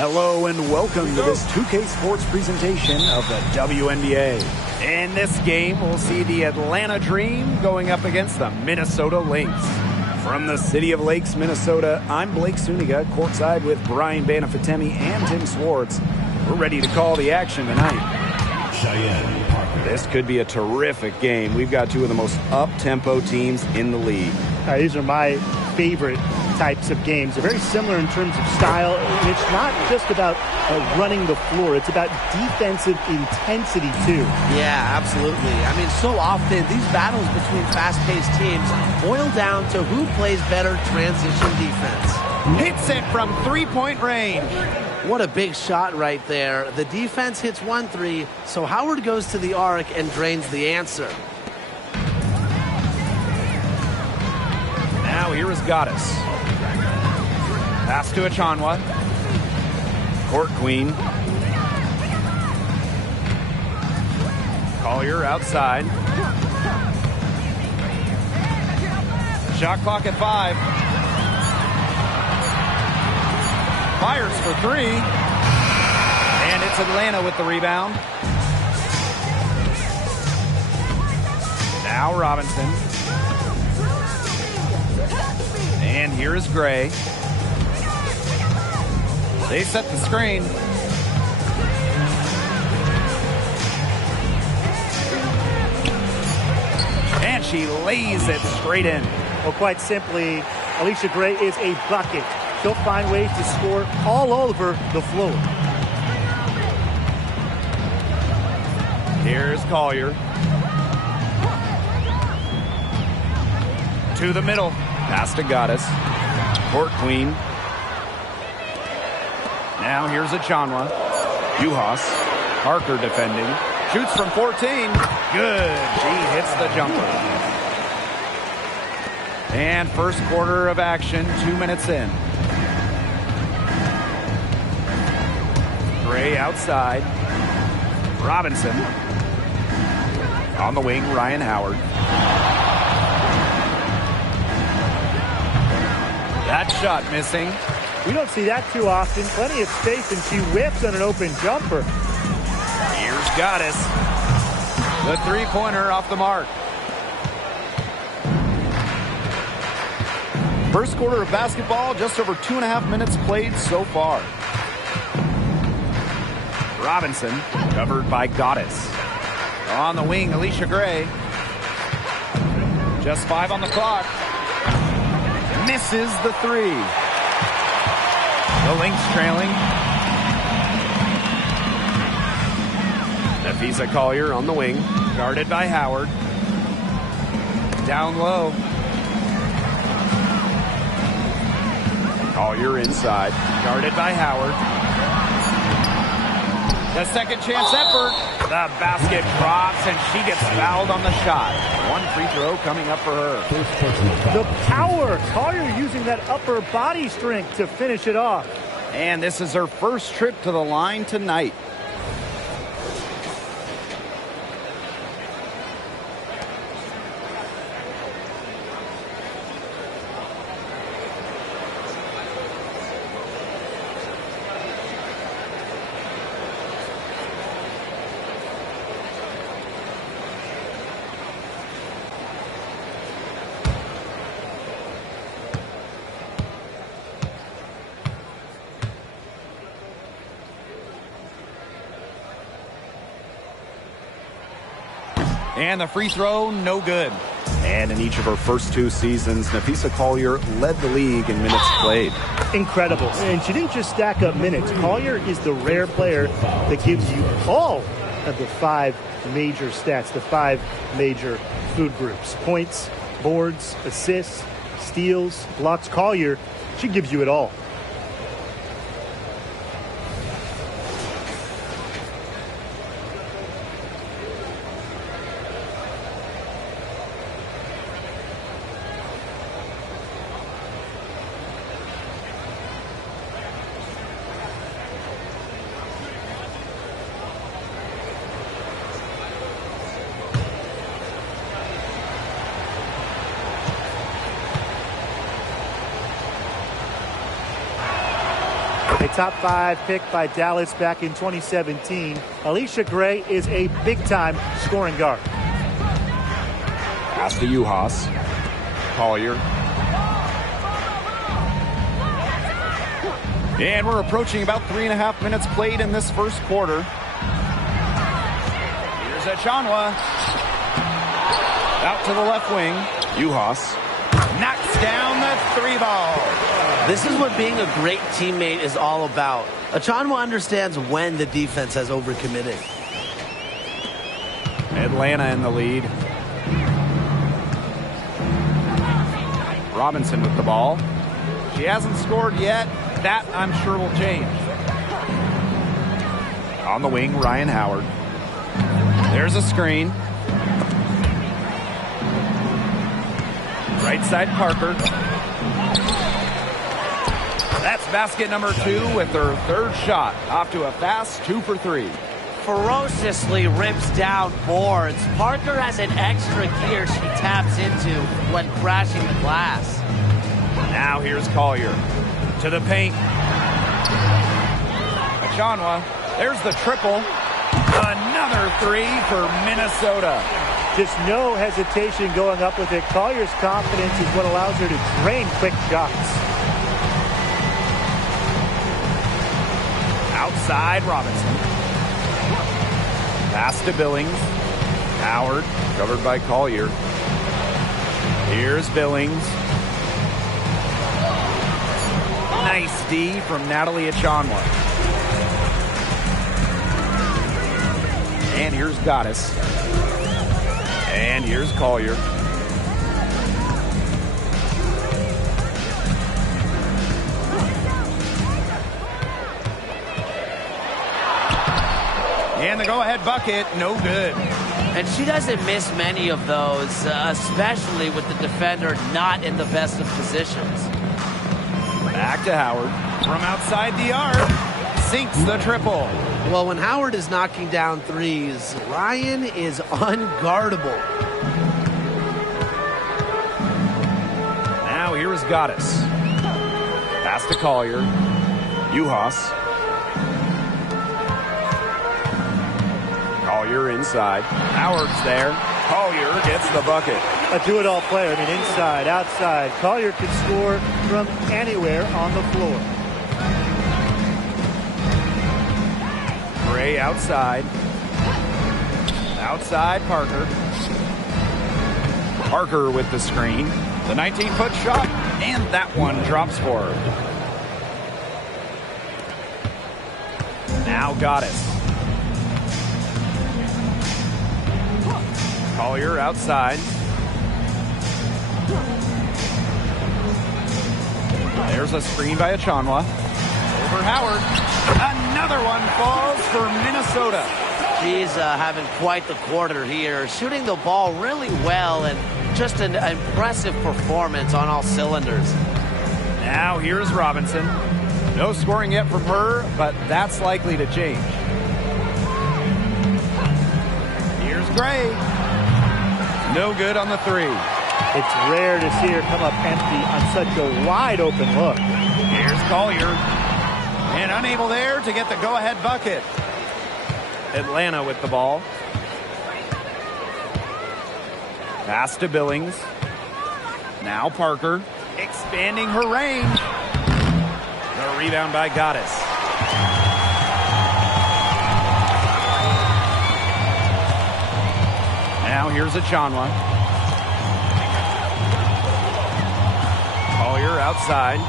Hello and welcome to this 2K Sports presentation of the WNBA. In this game, we'll see the Atlanta Dream going up against the Minnesota Lynx. From the city of Lakes, Minnesota, I'm Blake Suniga, courtside with Brian Banafitemi and Tim Swartz. We're ready to call the action tonight. This could be a terrific game. We've got two of the most up-tempo teams in the league. These are my favorite types of games. They're very similar in terms of style. And it's not just about running the floor. It's about defensive intensity, too. Yeah, absolutely. I mean, so often these battles between fast-paced teams boil down to who plays better transition defense. Hits it from three-point range. What a big shot right there. The defense hits 1-3, so Howard goes to the arc and drains the answer. Now here is Goddess. Pass to Achanwa. Court Queen. Collier outside. Shot clock at 5. Fires for 3. And it's Atlanta with the rebound. Now Robinson. And here is Gray. They set the screen. And she lays it straight in. Well, quite simply, Alicia Gray is a bucket. She'll find ways to score all over the floor. Here's Collier. To the middle. Pass to Goddess. Court Queen. Now here's Achanwa. Juhas. Parker defending. Shoots from 14. Good. She hits the jumper. And first quarter of action, 2 minutes in. Gray outside. Robinson. On the wing, Ryan Howard. That shot missing. We don't see that too often. Plenty of space, and she whips on an open jumper. Here's Goddess. The three-pointer off the mark. First quarter of basketball, just over 2.5 minutes played so far. Robinson, covered by Goddess. On the wing, Alicia Gray. Just 5 on the clock. Misses the 3. The Lynx trailing. Nafisa Collier on the wing. Guarded by Howard. Down low. Collier inside. Guarded by Howard. The second chance effort. The basket drops and she gets fouled on the shot. One free throw coming up for her. The power. Collier using that upper body strength to finish it off. And this is her first trip to the line tonight. And the free throw, no good. And in each of her first 2 seasons, Nafisa Collier led the league in minutes played. Incredible. And she didn't just stack up minutes. Collier is the rare player that gives you all of the 5 major stats, the 5 major food groups. Points, boards, assists, steals, blocks. Collier, she gives you it all. A top 5 pick by Dallas back in 2017. Alicia Gray is a big-time scoring guard. Pass to Uhas. Collier. And we're approaching about 3.5 minutes played in this first quarter. Here's Achanwa. Out to the left wing. Uhas knocks down the 3-ball. This is what being a great teammate is all about. Achanwa understands when the defense has overcommitted. Atlanta in the lead. Robinson with the ball. She hasn't scored yet. That, I'm sure, will change. On the wing, Ryan Howard. There's a screen. Right side, Parker. That's basket number 2 with her third shot. Off to a fast 2 for 3. Ferociously rips down boards. Parker has an extra gear she taps into when crashing the glass. Now here's Collier. To the paint. Achanwa. There's the triple. Another 3 for Minnesota. Just no hesitation going up with it. Collier's confidence is what allows her to drain quick shots. Outside, Robinson. Pass to Billings. Howard, covered by Collier. Here's Billings. Nice D from Natalie Achanwa. And here's Goddess. And here's Collier. And the go-ahead bucket, no good. And she doesn't miss many of those, especially with the defender not in the best of positions. Back to Howard. From outside the arc, sinks the triple. Well, when Howard is knocking down threes, Ryan is unguardable. Now here is Goddess. Pass to Collier. Uhas. Collier inside. Howard's there. Collier gets the bucket. A do-it-all player. I mean, inside, outside. Collier can score from anywhere on the floor. Gray outside. Outside, Parker. Parker with the screen. The 19-foot shot, and that one drops for her. Now Goddess. Collier outside. There's a screen by Achanwa. Over Howard. Another one falls for Minnesota. She's having quite the quarter here, shooting the ball really well and just an impressive performance on all cylinders. Now here's Robinson. No scoring yet from her, but that's likely to change. Here's Gray. No good on the 3. It's rare to see her come up empty on such a wide open look. Here's Collier. And unable there to get the go-ahead bucket. Atlanta with the ball. Pass to Billings. Now Parker. Expanding her range. The rebound by Goddess. Now here's Achanwa. Collier outside.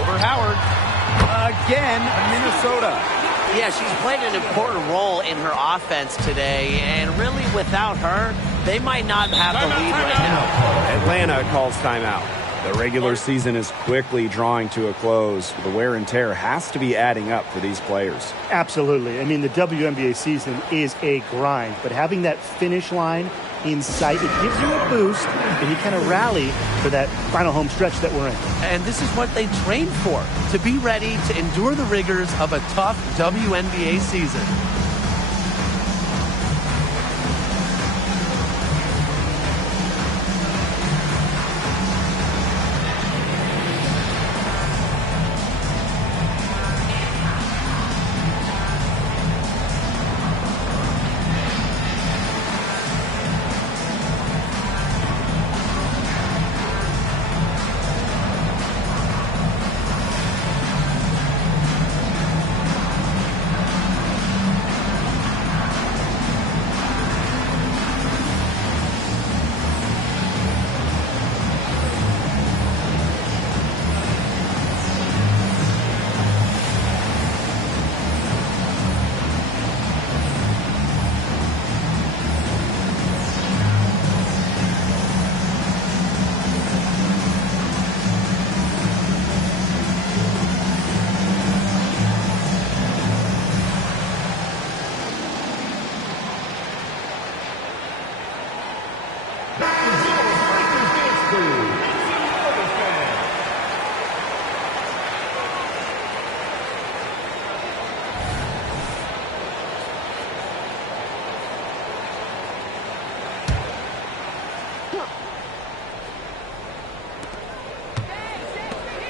Over Howard. Again, Minnesota. Yeah, she's played an important role in her offense today, and really without her, they might not have the lead right now. Atlanta calls timeout. The regular season is quickly drawing to a close. The wear and tear has to be adding up for these players. Absolutely. I mean, the WNBA season is a grind, but having that finish line in sight, it gives you a boost, and you kind of rally for that final home stretch that we're in. And this is what they train for, to be ready to endure the rigors of a tough WNBA season.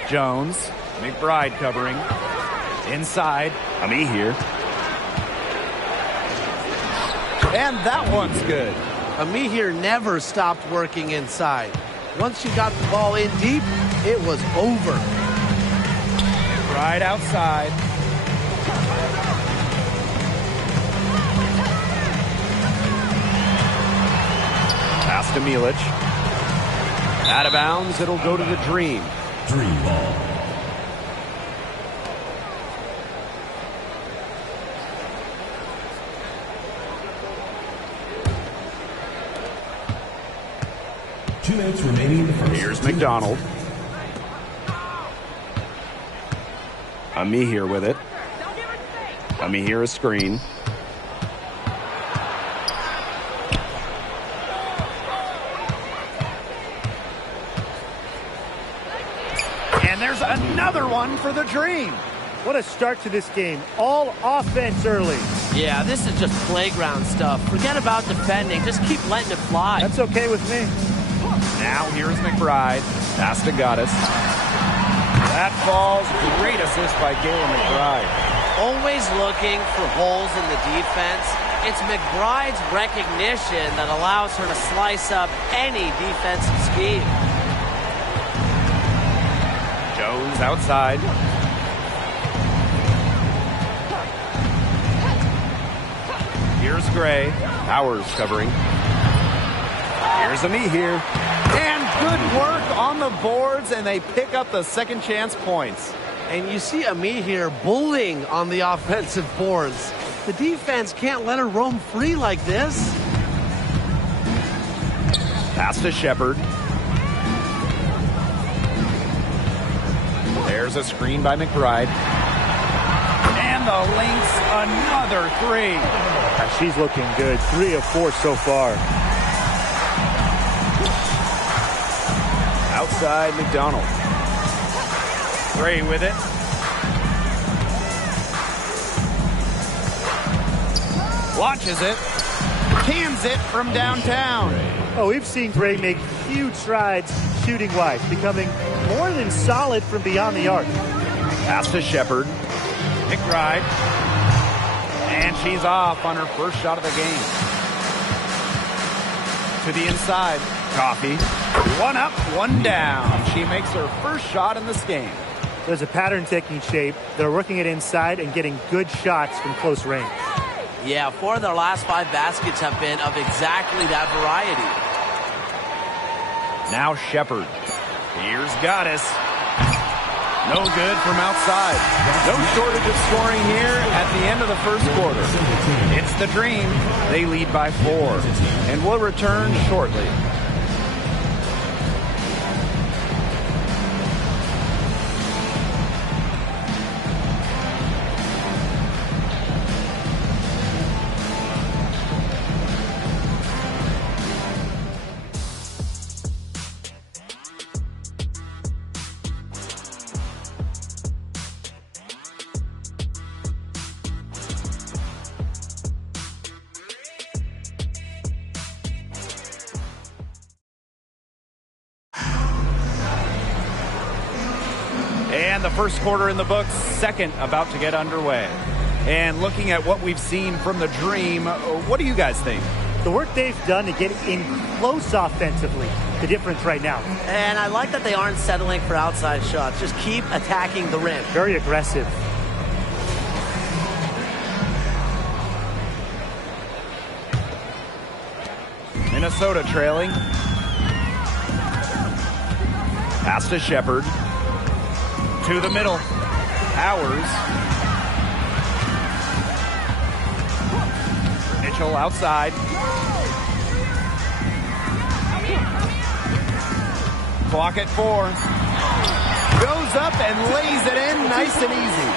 Jones. McBride covering. Inside. Ami here. And that one's good. Ami here never stopped working inside. Once you got the ball in deep, it was over. Right outside. Pass to Milic. Out of bounds, it'll go to the Dream. Dream ball. Two minutes remaining in the first. Here's McDonald. Ami here with it. Ami here a screen. And there's another one for the Dream. What a start to this game. All offense early. Yeah, this is just playground stuff. Forget about defending. Just keep letting it fly. That's okay with me. Now here's McBride. Pass to Gaddis. That falls. Great assist by Galen McBride. Always looking for holes in the defense. It's McBride's recognition that allows her to slice up any defensive scheme. Jones outside. Here's Gray. Powers covering. Here's Ami here. And good work on the boards, and they pick up the second chance points. And you see Ami here bullying on the offensive boards. The defense can't let her roam free like this. Pass to Shepard. There's a screen by McBride. And the Lynx, another three. She's looking good. 3 of 4 so far. Outside McDonald. Gray with it. Launches it. Cans it from downtown. Oh, we've seen Gray make huge strides shooting-wise, becoming more than solid from beyond the arc. Pass to Shepard. McBride. And she's off on her first shot of the game. To the inside. Coffee. One up, one down. She makes her first shot in this game. There's a pattern taking shape. They're working it inside and getting good shots from close range. Yeah, 4 of their last 5 baskets have been of exactly that variety. Now Shepard. Here's Gaddis. No good from outside. No shortage of scoring here at the end of the first quarter. It's the Dream. They lead by 4. And will return shortly. And the first quarter in the books, second about to get underway. And looking at what we've seen from the Dream, what do you guys think? The work they've done to get in close offensively, the difference right now. And I like that they aren't settling for outside shots. Just keep attacking the rim. Very aggressive. Minnesota trailing. Pass to Shepard. To the middle. Powers. Mitchell outside. Clock at 4. Goes up and lays it in nice and easy.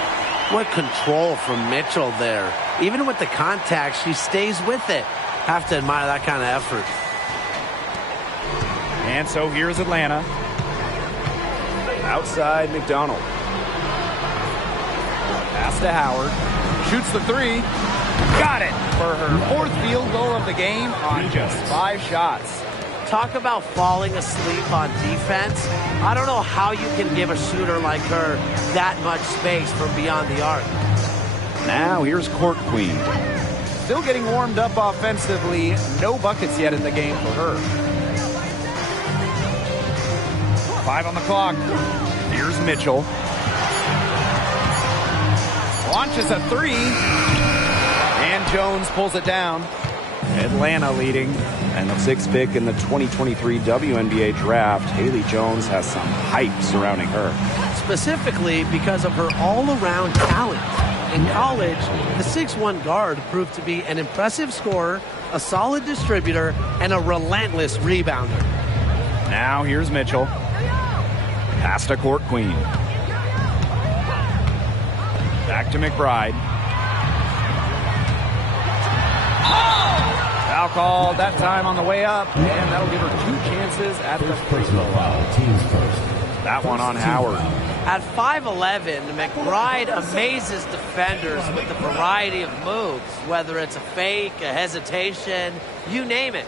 What control from Mitchell there. Even with the contact, she stays with it. Have to admire that kind of effort. And so here's Atlanta. Outside McDonald. Pass to Howard. Shoots the 3. Got it for her 4th field goal of the game on just 5 shots. talk about falling asleep on defense. I don't know how you can give a shooter like her that much space from beyond the arc. Now here's Court Queen. Still getting warmed up offensively. No buckets yet in the game for her. 5 on the clock. Here's Mitchell. Launches a 3. And Jones pulls it down. Atlanta leading. And the 6th pick in the 2023 WNBA draft, Haley Jones has some hype surrounding her. Specifically because of her all-around talent. In college, the 6'1" guard proved to be an impressive scorer, a solid distributor, and a relentless rebounder. Now here's Mitchell. Pass to Court Queen. Back to McBride. Foul called that time on the way up, and that'll give her 2 chances at the free throw line. That one on Howard. At 5'11", McBride amazes defenders with the variety of moves, whether it's a fake, a hesitation, you name it.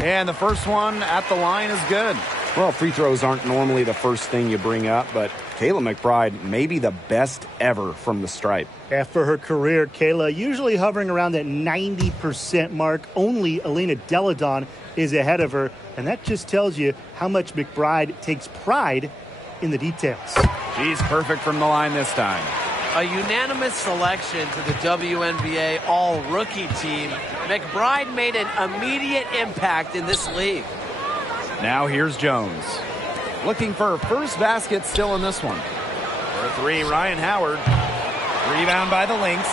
And the first one at the line is good. Well, free throws aren't normally the first thing you bring up, but Kayla McBride may be the best ever from the stripe. After her career, Kayla usually hovering around that 90% mark. Only Elena Deladon is ahead of her, and that just tells you how much McBride takes pride in the details. She's perfect from the line this time. A unanimous selection to the WNBA all-rookie team. McBride made an immediate impact in this league. Now here's Jones. Looking for her first basket still in this one. For 3, Ryan Howard. Rebound by the Lynx.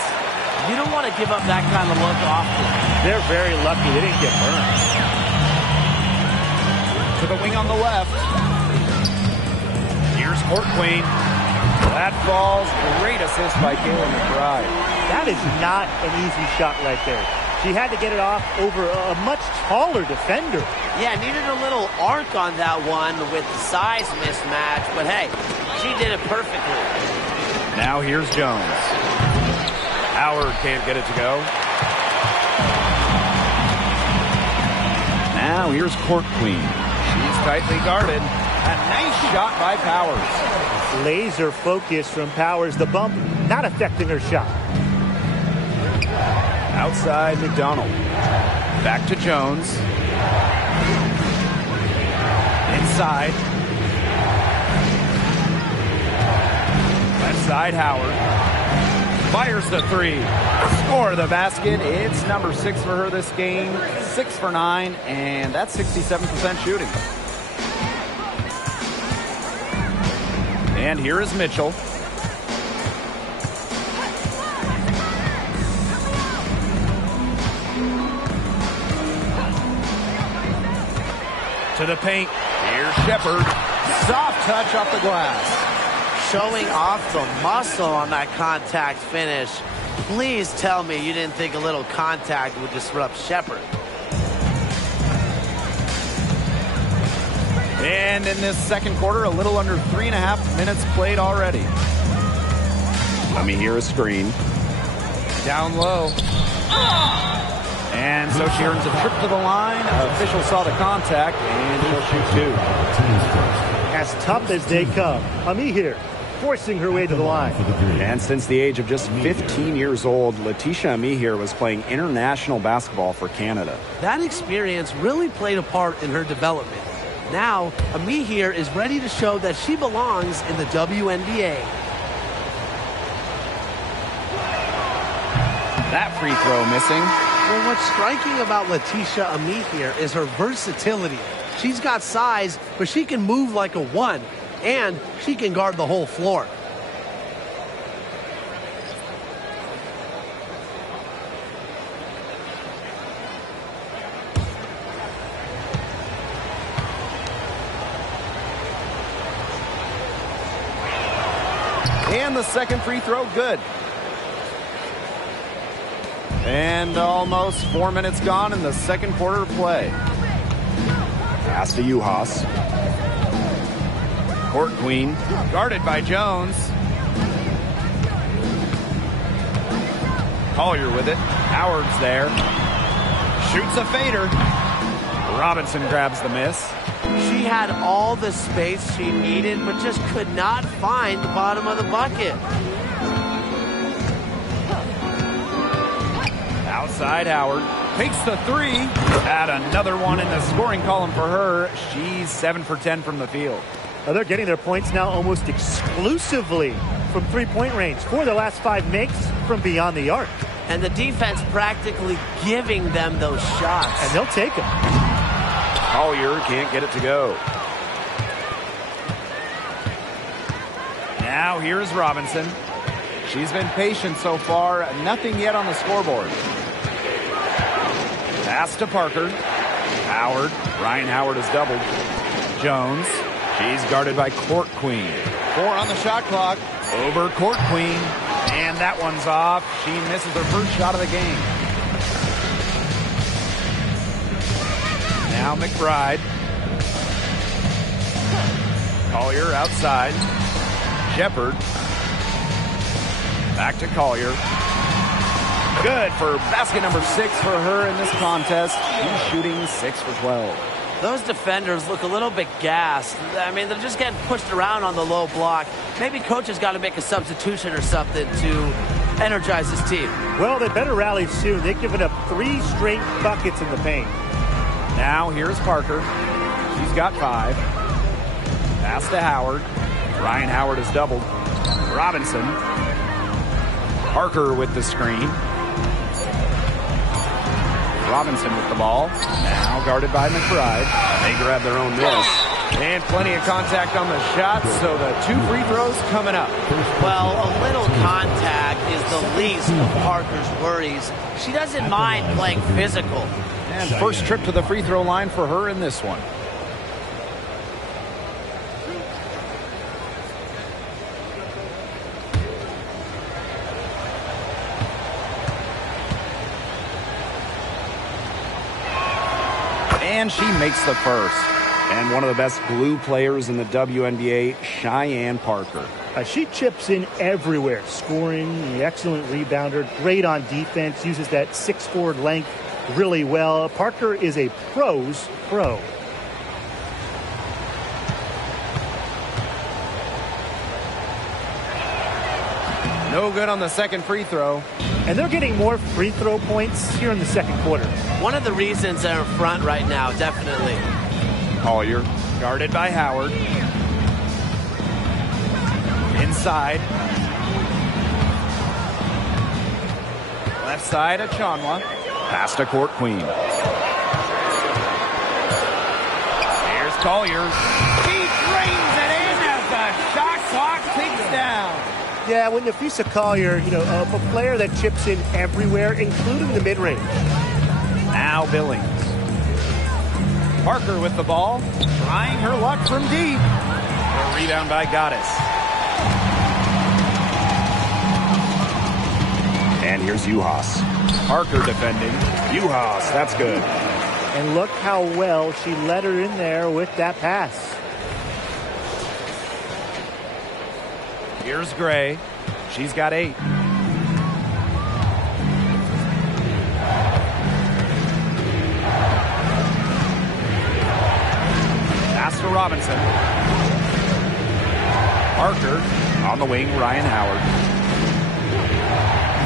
You don't want to give up that kind of look often. They're very lucky they didn't get burned. To the wing on the left. Here's Court Queen. That falls. Great assist by Kayla McBride. That is not an easy shot right there. She had to get it off over a much taller defender. Yeah, needed a little arc on that one with the size mismatch, but hey, she did it perfectly. Now here's Jones. Howard can't get it to go. Now here's Court Queen. She's tightly guarded. A nice shot by Powers. Laser focus from Powers. The bump not affecting her shot. Outside McDonald. Back to Jones. Inside. Left side Howard. Fires the 3. Score the basket. It's number 6 for her this game. 6 for 9, and that's 67% shooting. And here is Mitchell. To the paint. Here's Shepard. Soft touch off the glass. Showing off the muscle on that contact finish. Please tell me you didn't think a little contact would disrupt Shepard. And in this second quarter, a little under 3.5 minutes played already. Let me hear a screen. Down low. And so she earns a trip to the line. Official saw the contact, and she'll shoot 2. As tough as they come. Ami here, forcing her way to the line. And since the age of just 15 years old, Letitia Amihir was playing international basketball for Canada. That experience really played a part in her development. Now, Amihir is ready to show that she belongs in the WNBA. That free throw missing. Well, what's striking about Letitia Amihir is her versatility. She's got size, but she can move like a 1, and she can guard the whole floor. And the second free throw, good. And almost 4 minutes gone in the second quarter of play. Pass to Uhas. Court Queen, guarded by Jones. Collier with it. Howard's there. Shoots a fader. Robinson grabs the miss. She had all the space she needed, but just could not find the bottom of the bucket. Outside Howard. Takes the three. Add another one in the scoring column for her. She's 7 for 10 from the field. They're getting their points now almost exclusively from three-point range. 4 of their last 5 makes from beyond the arc. And the defense practically giving them those shots. And they'll take them. Collier can't get it to go. Now here's Robinson. She's been patient so far. Nothing yet on the scoreboard. Pass to Parker. Howard. Ryan Howard is doubled. Jones. She's guarded by Court Queen. 4 on the shot clock. Over Court Queen. And that one's off. She misses her first shot of the game. Now McBride. Collier outside. Shepard. Back to Collier. Good for basket number 6 for her in this contest. She's shooting 6 for 12. Those defenders look a little bit gassed. I mean, they're just getting pushed around on the low block. Maybe coach has got to make a substitution or something to energize his team. Well, they better rally soon. They've given up 3 straight buckets in the paint. Now here's Parker. She's got 5. Pass to Howard. Ryan Howard is doubled. Robinson. Parker with the screen. Robinson with the ball. Now guarded by McBride. They grab their own miss. And plenty of contact on the shots, so the 2 free throws coming up. Well, a little contact is the least of Parker's worries. She doesn't mind playing physical. And first trip to the free throw line for her in this one. And she makes the first. And one of the best glue players in the WNBA, Cheyenne Parker. She chips in everywhere, scoring, the excellent rebounder, great on defense, uses that 6'4" length really well. Parker is a pro's pro. No good on the second free throw. And they're getting more free throw points here in the second quarter. One of the reasons they're in front right now, definitely. Collier, guarded by Howard. Inside. Left side, Achanwa. Pass to Court Queen. Here's Collier. He drains it in as the shot clock ticks down. Yeah, when Nafisa Collier, a player that chips in everywhere, including the mid-range. Now Billings. Parker with the ball, trying her luck from deep. A rebound by Goddess. And here's Uhas. Parker defending. Uhas, that's good. And look how well she let her in there with that pass. Here's Gray. She's got 8. Pass to Robinson. Parker on the wing, Ryan Howard.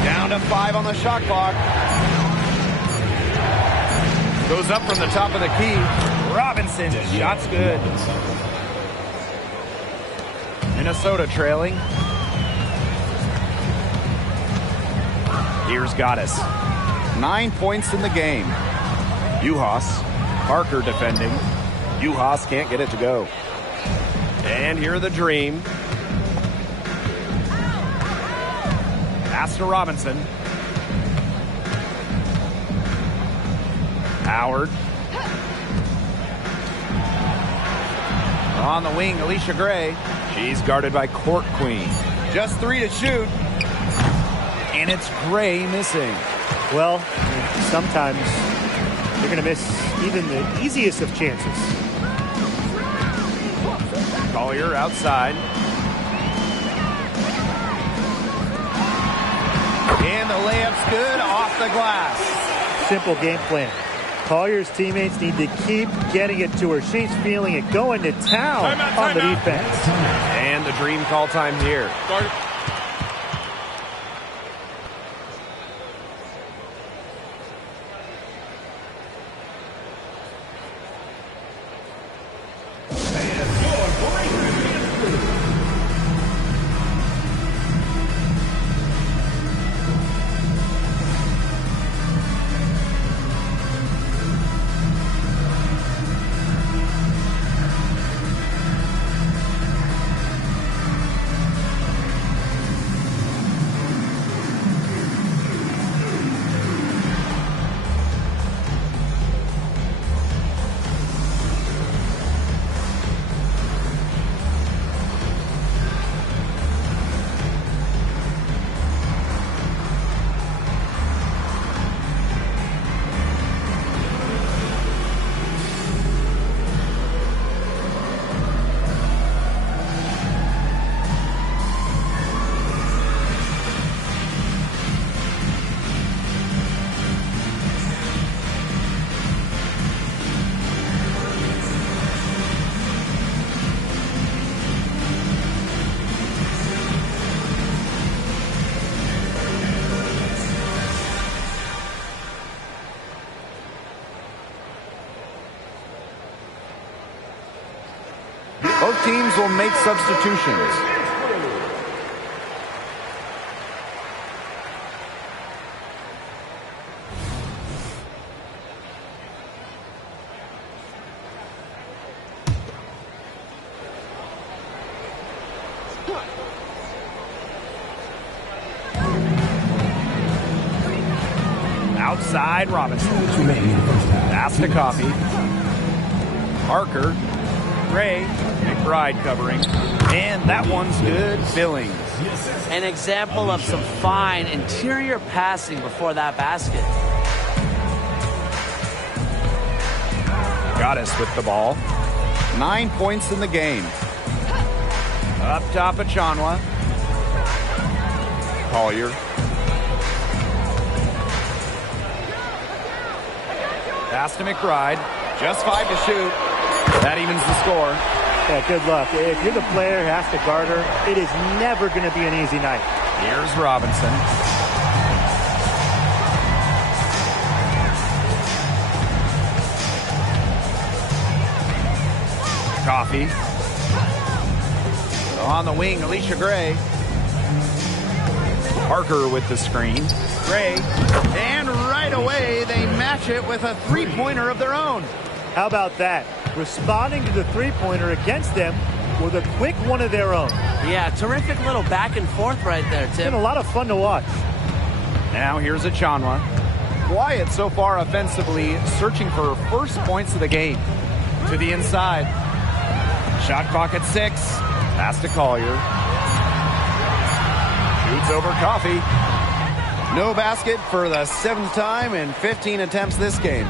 Down to 5 on the shot clock. Goes up from the top of the key. Robinson, shot's good. Minnesota trailing. Here's Goddess. 9 points in the game. Uhas. Parker defending. Uhas can't get it to go. And here the Dream. Pass to Robinson. Howard. On the wing, Alicia Gray. She's guarded by Court Queen. Just 3 to shoot. And it's Gray missing. Well, sometimes you're going to miss even the easiest of chances. Collier outside. And the layup's good off the glass. Simple game plan. Collier's teammates need to keep getting it to her. She's feeling it, going to town on the defense. And the Dream call time here. Both teams will make substitutions. Outside, Robinson. Pass to Coffee. Parker. Gray. McBride covering. And that one's good. Billings. An example of some fine interior passing before that basket. Goddess with the ball. 9 points in the game. Up top of Chanwa. Collier. Pass to McBride. Just 5 to shoot. That evens the score. Yeah, good luck. If you're the player who has to guard her, it is never going to be an easy night. Here's Robinson. Coffee. On the wing, Alicia Gray. Parker with the screen. Gray. And right away, they match it with a three-pointer of their own. How about that? Responding to the three-pointer against them with a quick one of their own. Yeah, terrific little back and forth right there, Tim. It's been a lot of fun to watch. Now here's a Chanwa. Quiet so far offensively, searching for first points of the game. To the inside. Shot clock at 6. Pass to Collier. Shoots over Coffee. No basket for the 7th time in 15 attempts this game.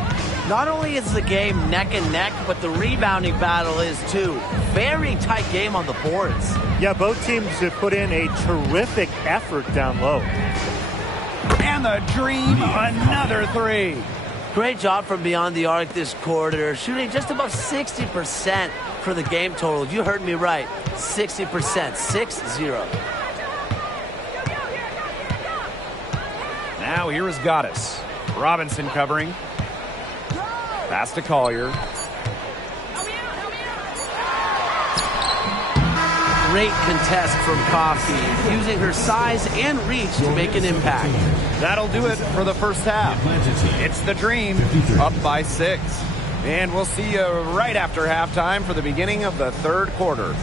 Not only is the game neck and neck, but the rebounding battle is too. Very tight game on the boards. Yeah, both teams have put in a terrific effort down low. And the Dream, another 3. Great job from beyond the arc this quarter, shooting just above 60% for the game total. You heard me right, 60%, 6-0. Now here is Goddess. Robinson covering. Pass to Collier. Great contest from Coffee, using her size and reach to make an impact. That'll do it for the first half. It's the Dream, up by 6. And we'll see you right after halftime for the beginning of the third quarter.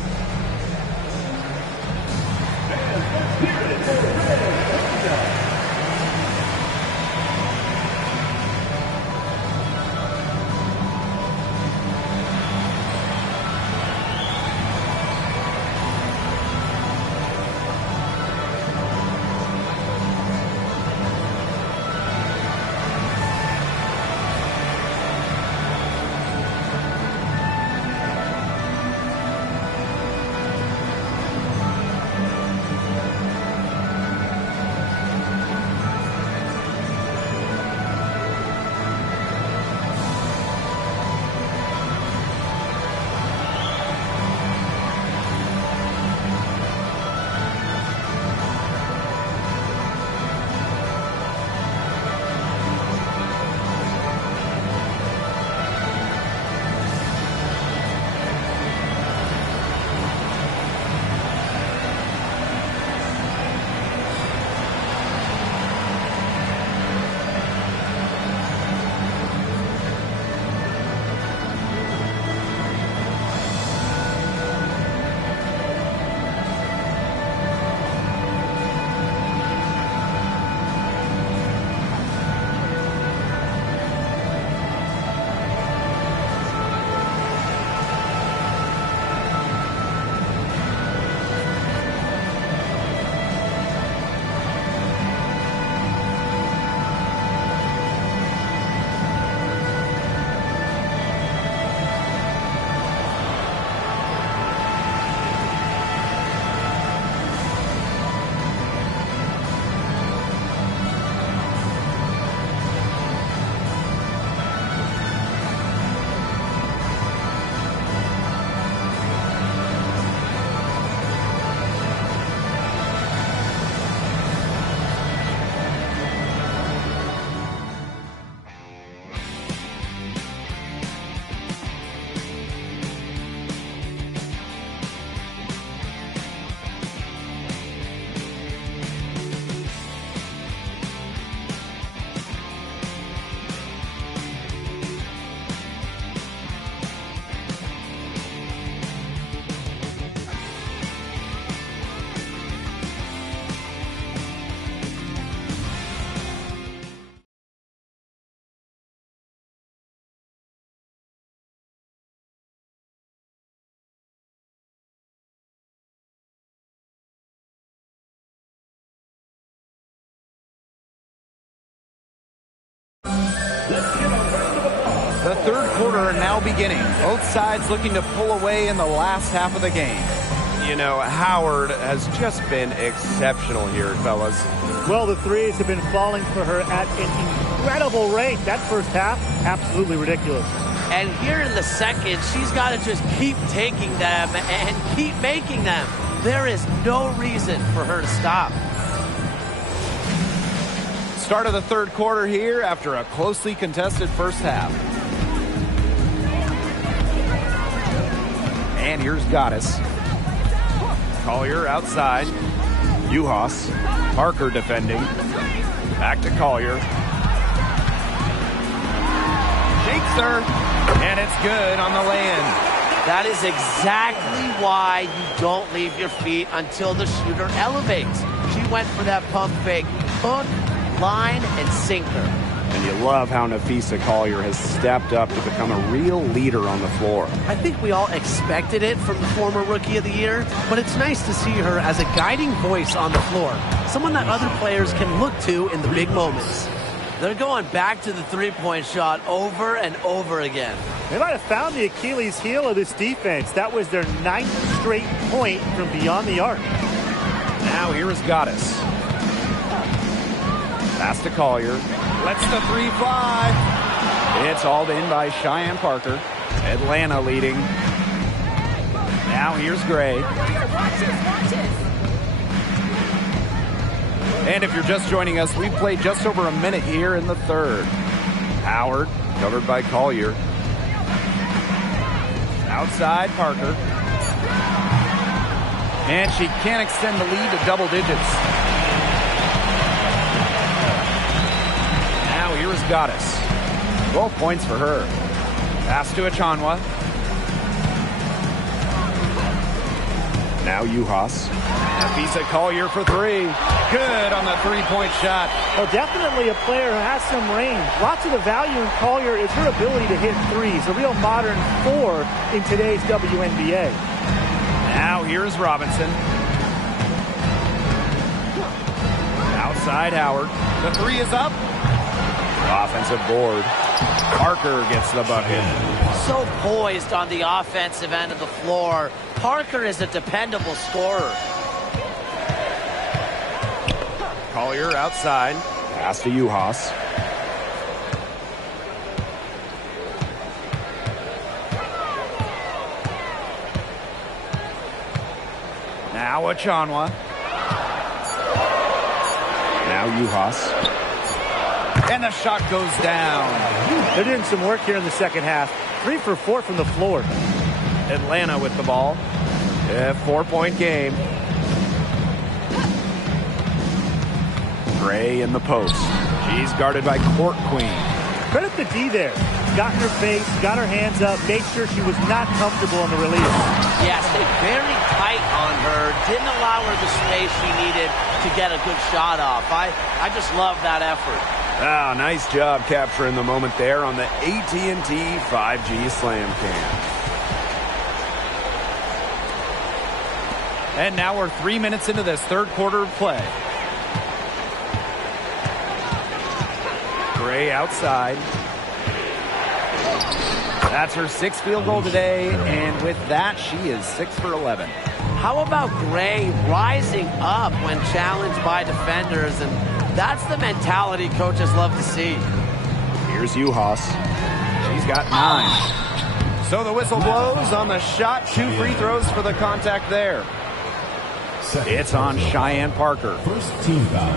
The third quarter now beginning. Both sides looking to pull away in the last half of the game. You know, Howard has just been exceptional here, fellas. Well, the threes have been falling for her at an incredible rate. That first half, absolutely ridiculous. And here in the second, she's got to just keep taking them and keep making them. There is no reason for her to stop. Start of the third quarter here after a closely contested first half. And here's Goddess. Collier outside. Uhas. Parker defending. Back to Collier. Shakes her. And it's good on the land. That is exactly why you don't leave your feet until the shooter elevates. She went for that pump fake. Hook, line, and sinker. And you love how Napheesa Collier has stepped up to become a real leader on the floor. I think we all expected it from the former Rookie of the Year, but it's nice to see her as a guiding voice on the floor, someone that other players can look to in the big moments. They're going back to the three-point shot over and over again. They might have found the Achilles heel of this defense. That was their 9th straight point from beyond the arc. Now here is Goddess. Pass to Collier. Lets the three fly. It's hauled in by Cheyenne Parker. Atlanta leading. Now here's Gray. And if you're just joining us, we've played just over a minute here in the third. Howard, covered by Collier. Outside, Parker. And she can't extend the lead to double digits. Here is Goddess. 12 points for her. Pass to Achanwa. Now Uhas. Napheesa Collier for three. Good on the three-point shot. Well, definitely a player who has some range. Lots of the value in Collier is her ability to hit threes. A real modern four in today's WNBA. Now here's Robinson. Outside Howard. The three is up. Offensive board. Parker gets the bucket. So poised on the offensive end of the floor. Parker is a dependable scorer. Collier outside. Pass to Uhas. Now Achanwa. Now Uhas. And the shot goes down. They're doing some work here in the second half. 3 for 4 from the floor. Atlanta with the ball. 4-point game. Gray in the post. She's guarded by Court Queen. Credit the D there. Got in her face, got her hands up, made sure she was not comfortable on the release. Yeah, stayed very tight on her. Didn't allow her the space she needed to get a good shot off. I just love that effort. Ah, nice job capturing the moment there on the AT&T 5G Slam Cam. And now we're 3 minutes into this third quarter of play. Gray outside. That's her 6th field goal today, and with that, she is 6 for 11. How about Gray rising up when challenged by defenders? And that's the mentality coaches love to see. Here's Uhas. She's got 9. So the whistle blows on the shot. 2 free throws for the contact there. It's on Cheyenne Parker. First team foul.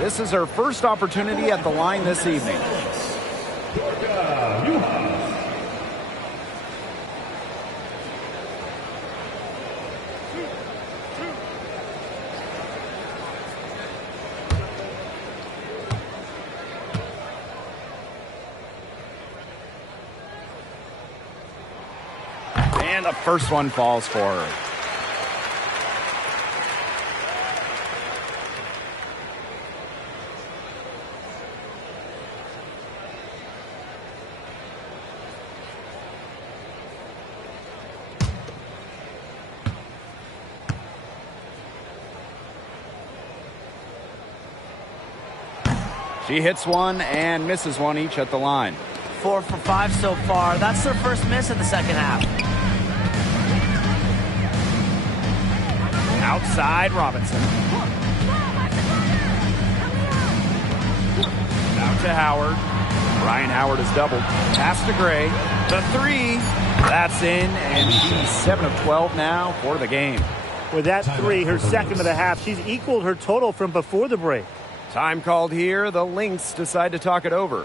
This is her first opportunity at the line this evening. And the first one falls for her. She hits one and misses one each at the line. 4 for 5 so far. That's their first miss in the second half. Outside Robinson. Out to Howard. Ryan Howard is doubled. Pass to Gray. The three. That's in, and she's 7 of 12 now for the game. With that three, her second of the half, she's equaled her total from before the break. Time called here. The Lynx decide to talk it over.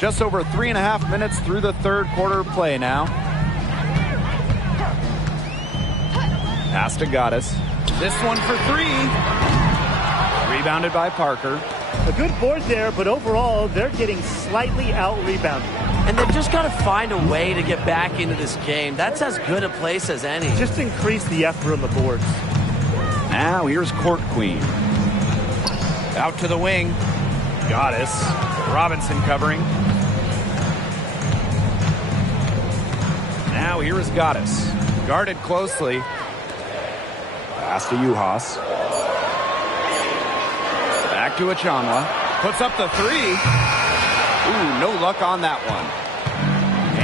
Just over 3.5 minutes through the third quarter play now. Pass to Goddess. This one for three. Rebounded by Parker. A good board there, but overall, they're getting slightly out-rebounded. And they've just got to find a way to get back into this game. That's as good a place as any. Just increase the effort on the boards. Now here's Court Queen. Out to the wing. Goddess. Robinson covering. Now here is Goddess. Guarded closely. Pass to Uhas. Back to Achanwa. Puts up the three. Ooh, no luck on that one.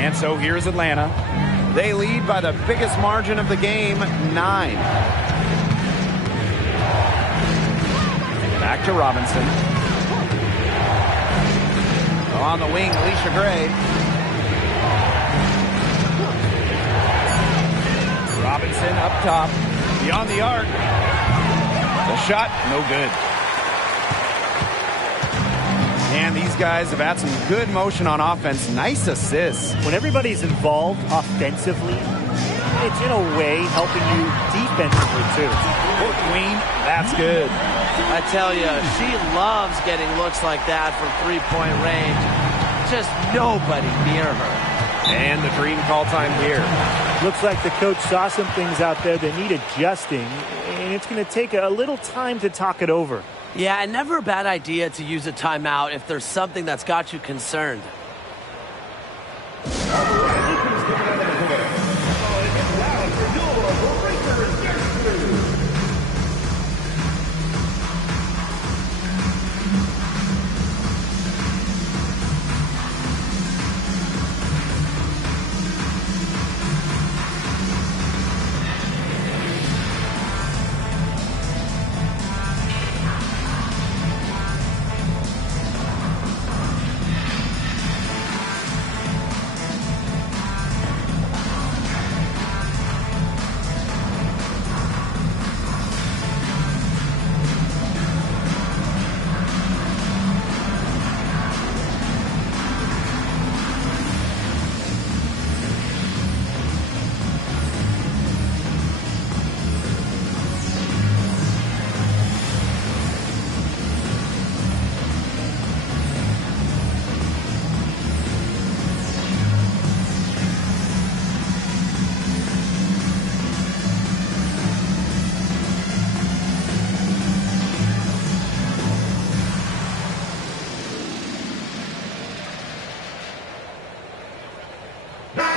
And so here's Atlanta. They lead by the biggest margin of the game, 9. Back to Robinson. On the wing, Alicia Gray. Robinson up top. Beyond the arc. The shot, no good. And these guys have had some good motion on offense. Nice assists. When everybody's involved offensively, it's in a way helping you defensively too. Court Queen, that's good. I tell you, she loves getting looks like that from three-point range. Just nobody near her. And the dream call time here. Looks like the coach saw some things out there that need adjusting, and it's going to take a little time to talk it over. Yeah, and never a bad idea to use a timeout if there's something that's got you concerned.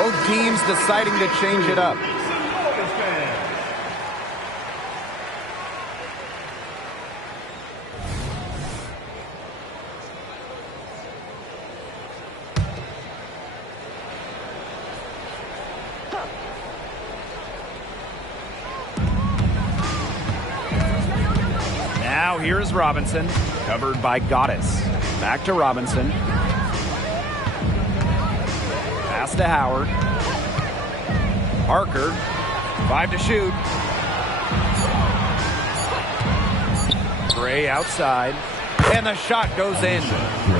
Both teams deciding to change it up. Now here's Robinson, covered by Goddess. Back to Robinson. Pass to Howard. Parker, 5 to shoot. Gray outside, and the shot goes in.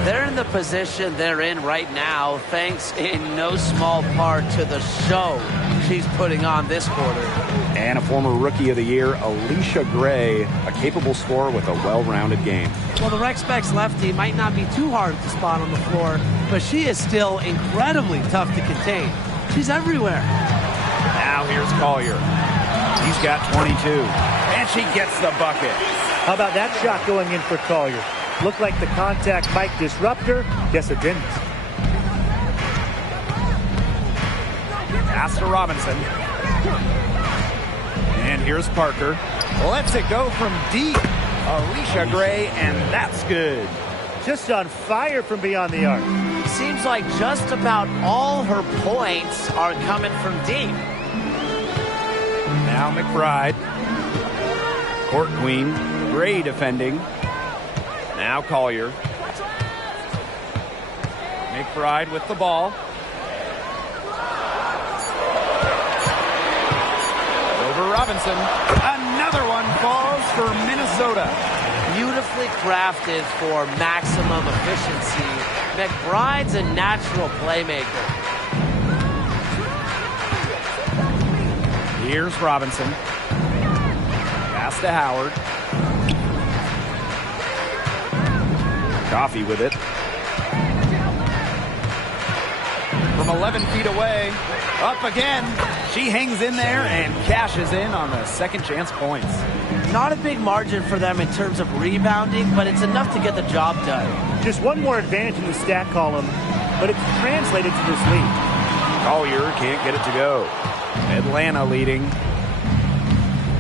They're in the position they're in right now, thanks in no small part to the show she's putting on this quarter. And a former Rookie of the Year, Alicia Gray, a capable scorer with a well-rounded game. Well, the Rec Specs lefty might not be too hard to spot on the floor, but she is still incredibly tough to contain. She's everywhere. Now here's Collier. He's got 22, and she gets the bucket. How about that shot going in for Collier? Looked like the contact might disrupt her. Guess it didn't. Pass to Robinson. And here's Parker. Lets it go from deep. Alicia Gray, and that's good. Just on fire from beyond the arc. Seems like just about all her points are coming from deep. Now McBride. Court Queen. Gray defending. Now Collier. McBride with the ball. Over Robinson. Another one falls for Minnesota. Beautifully crafted for maximum efficiency. McBride's a natural playmaker. Here's Robinson. Pass to Howard. Coffee with it. From 11 feet away. Up again. She hangs in there and cashes in on the second chance points. Not a big margin for them in terms of rebounding, but it's enough to get the job done. Just one more advantage in the stat column, but it's translated to this lead. Collier can't get it to go. Atlanta leading.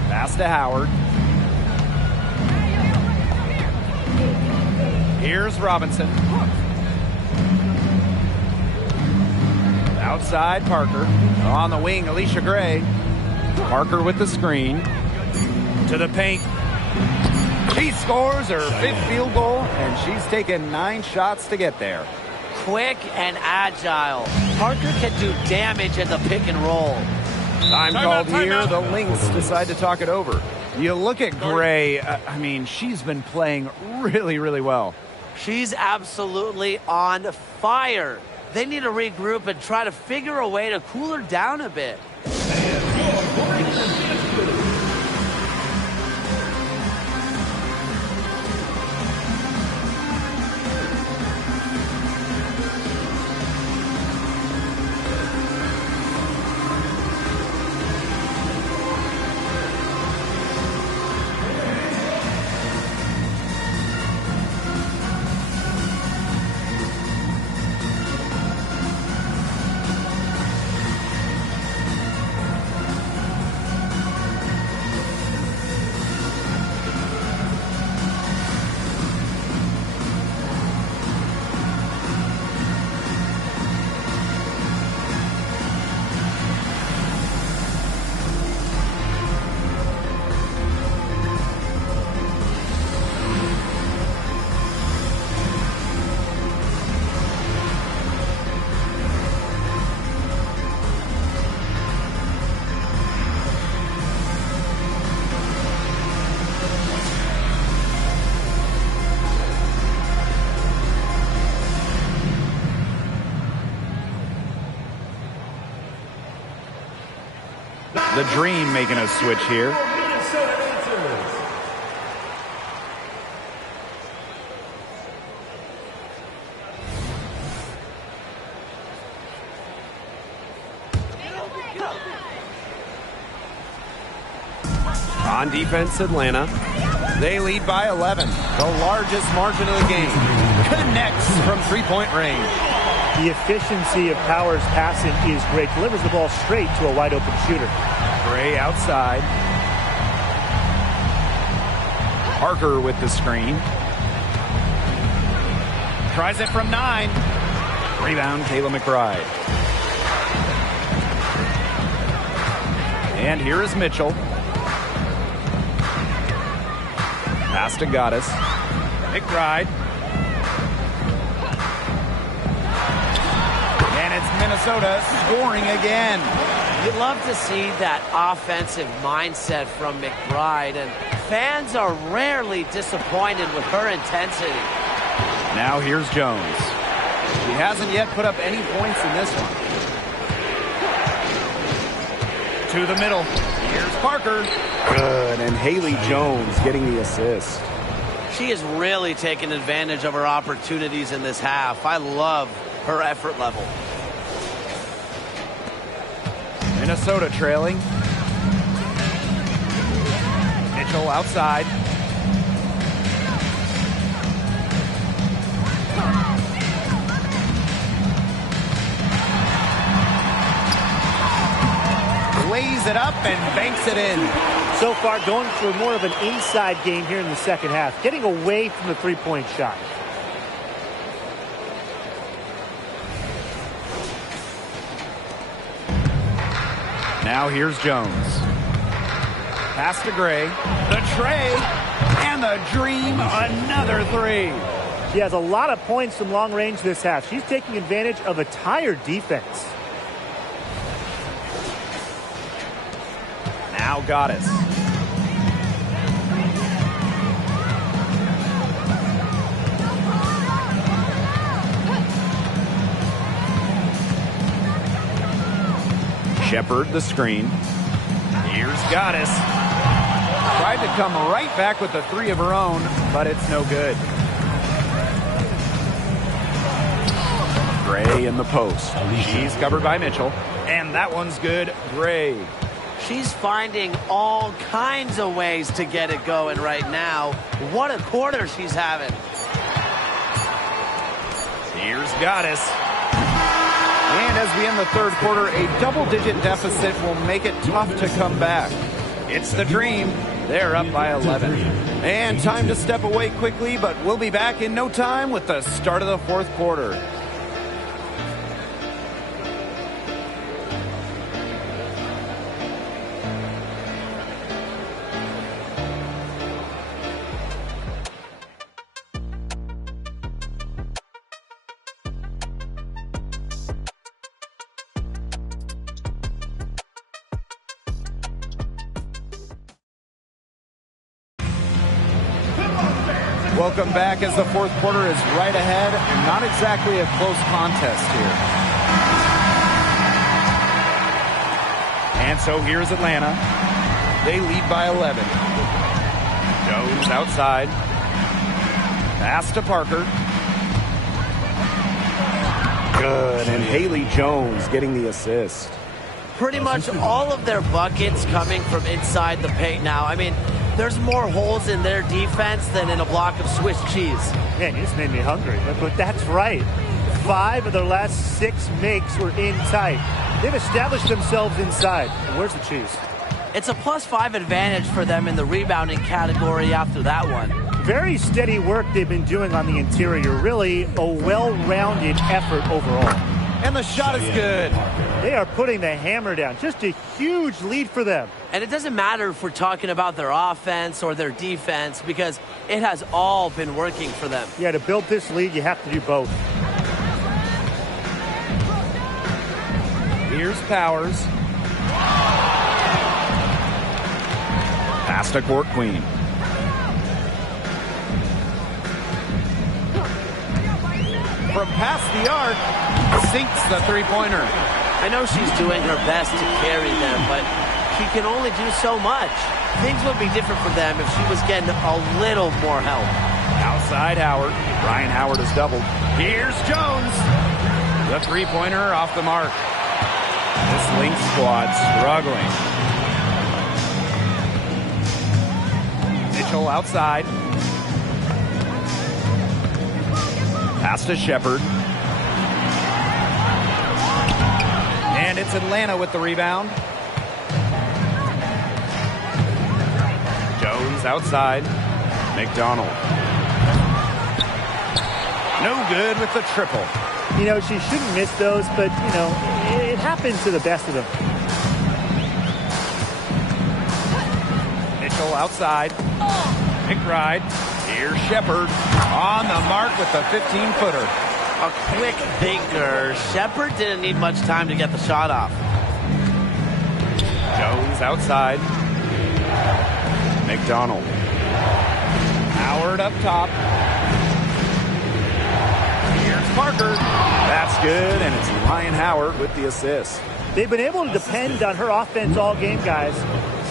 Pass to Howard. Here's Robinson. Outside Parker. On the wing, Alicia Gray. Parker with the screen. To the paint. She scores her fifth field goal, and she's taken 9 shots to get there. Quick and agile. Parker can do damage at the pick and roll. Time called here. The Lynx decide to talk it over. You look at Gray, I mean, she's been playing really, really well. She's absolutely on fire. They need to regroup and try to figure a way to cool her down a bit. The Dream making a switch here. On defense, Atlanta. They lead by 11. The largest margin of the game. Connects from three-point range. The efficiency of Powers' passing is great. Delivers the ball straight to a wide-open shooter. Gray outside. Parker with the screen. Tries it from 9. Rebound, Kayla McBride. And here is Mitchell. Pass to Goddess. McBride. And it's Minnesota scoring again. You love to see that offensive mindset from McBride, and fans are rarely disappointed with her intensity. Now here's Jones. He hasn't yet put up any points in this one. To the middle. Here's Parker. Good, and Haley Jones getting the assist. She is really taking advantage of her opportunities in this half. I love her effort level. Minnesota trailing. Mitchell outside. Lays it up and banks it in. So far, going for more of an inside game here in the second half, getting away from the three-point shot. Now here's Jones. Pass to Gray. The tray. And the dream. Another 3. She has a lot of points from long range this half. She's taking advantage of a tired defense. Now Goddess. Shepard the screen. Here's Goddess. Tried to come right back with the 3 of her own, but it's no good. Gray in the post. She's covered by Mitchell. And that one's good. Gray. She's finding all kinds of ways to get it going right now. What a quarter she's having. Here's Goddess. And as we end the third quarter, a double-digit deficit will make it tough to come back. It's the Dream. They're up by 11. And time to step away quickly, but we'll be back in no time with the start of the fourth quarter. Welcome back as the fourth quarter is right ahead. Not exactly a close contest here. And so here's Atlanta. They lead by 11. Jones outside. Pass to Parker. Good, and Haley Jones getting the assist. Pretty much all of their buckets coming from inside the paint now. I mean, there's more holes in their defense than in a block of Swiss cheese. Man, you just made me hungry. But that's right. 5 of their last 6 makes were in tight. They've established themselves inside. And where's the cheese? It's a +5 advantage for them in the rebounding category after that one. Very steady work they've been doing on the interior. Really a well-rounded effort overall. And the shot is good. They are putting the hammer down. Just a huge lead for them. And it doesn't matter if we're talking about their offense or their defense, because it has all been working for them. Yeah, to build this lead, you have to do both. Here's Powers. Pass to Court Queen. From past the arc, sinks the three-pointer. I know she's doing her best to carry them, but she can only do so much. Things would be different for them if she was getting a little more help. Outside Howard. Ryan Howard is doubled. Here's Jones. The three-pointer off the mark. This Lynx squad struggling. Mitchell outside. Pass to Shepard. And it's Atlanta with the rebound. Jones outside. McDonald. No good with the triple. You know, she shouldn't miss those, but, you know, it happens to the best of them. Mitchell outside. McBride. Here's Shepard on the mark with the 15-footer. A quick thinker. Shepard didn't need much time to get the shot off. Jones outside. McDonald. Howard up top. Here's Parker. That's good, and it's Ryan Howard with the assist. They've been able to depend on her offense all game, guys.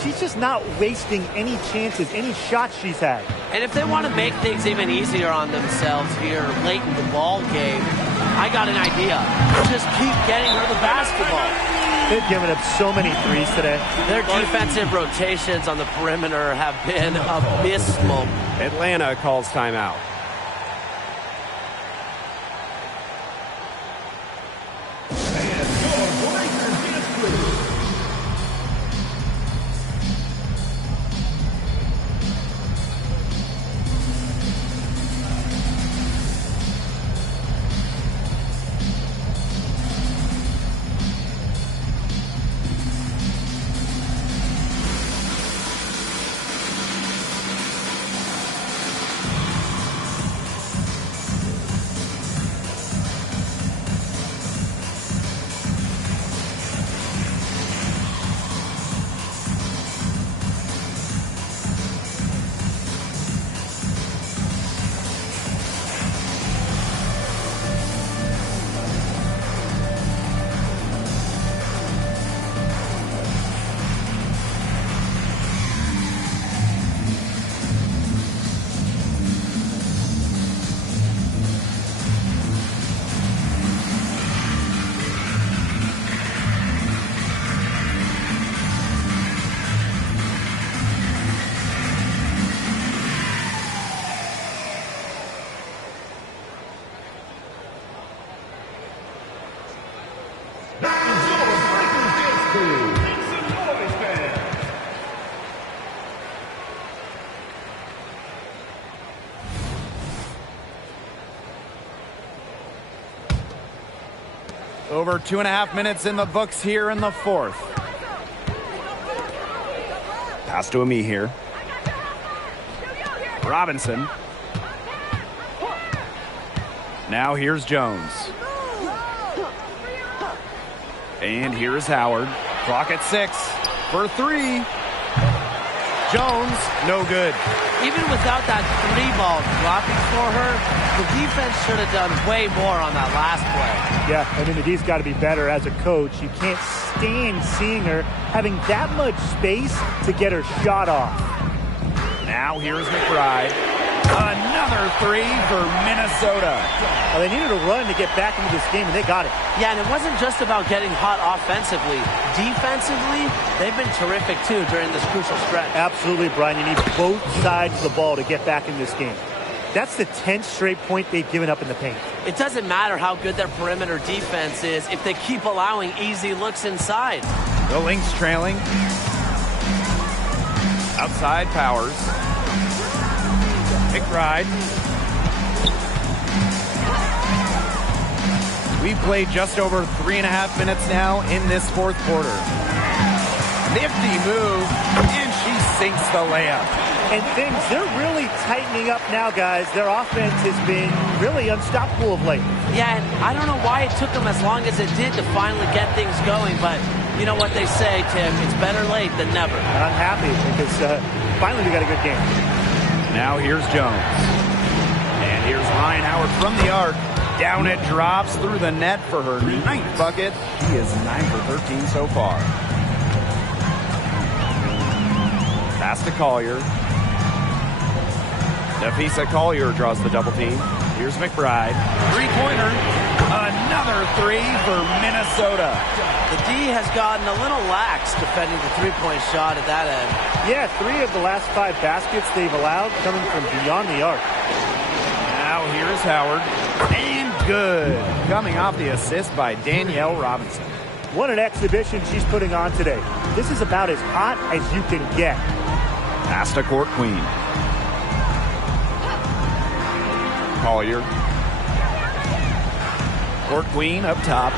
She's just not wasting any chances, any shots she's had. And if they want to make things even easier on themselves here late in the ball game, I got an idea. Just keep getting her the basketball. They've given up so many threes today. Their defensive rotations on the perimeter have been abysmal. Atlanta calls timeout. Over 2.5 minutes in the books here in the fourth. Pass to Ami here. Robinson. Now here's Jones. And here's Howard. Clock at 6 for 3. Jones, no good. Even without that 3-ball dropping for her, the defense should have done way more on that last play. Yeah, I mean, the D's got to be better as a coach. You can't stand seeing her having that much space to get her shot off. Now here's McBride. Another 3 for Minnesota. Well, they needed a run to get back into this game, and they got it. Yeah, and it wasn't just about getting hot offensively. Defensively, they've been terrific, too, during this crucial stretch. Absolutely, Brian. You need both sides of the ball to get back in this game. That's the 10th straight point they've given up in the paint. It doesn't matter how good their perimeter defense is if they keep allowing easy looks inside. The Lynx trailing. Outside Powers. McBride. We've played just over 3.5 minutes now in this fourth quarter. Nifty move, and she sinks the layup. And they're really tightening up now, guys. Their offense has been really unstoppable of late. Yeah, and I don't know why it took them as long as it did to finally get things going, but you know what they say, Tim, it's better late than never. And I'm happy because finally we got a good game. Now here's Jones. And here's Ryan Howard from the arc. Down it drops through the net for her 9th bucket. She is 9 for 13 so far. Pass to Collier. Nafisa Collier draws the double team. Here's McBride. 3-pointer. Another 3 for Minnesota. The D has gotten a little lax defending the three-point shot at that end. Yeah, 3 of the last 5 baskets they've allowed coming from beyond the arc. Now here's Howard. And good. Coming off the assist by Danielle Robinson. What an exhibition she's putting on today. This is about as hot as you can get. Pass to Court Queen. Collier. Court Queen up top.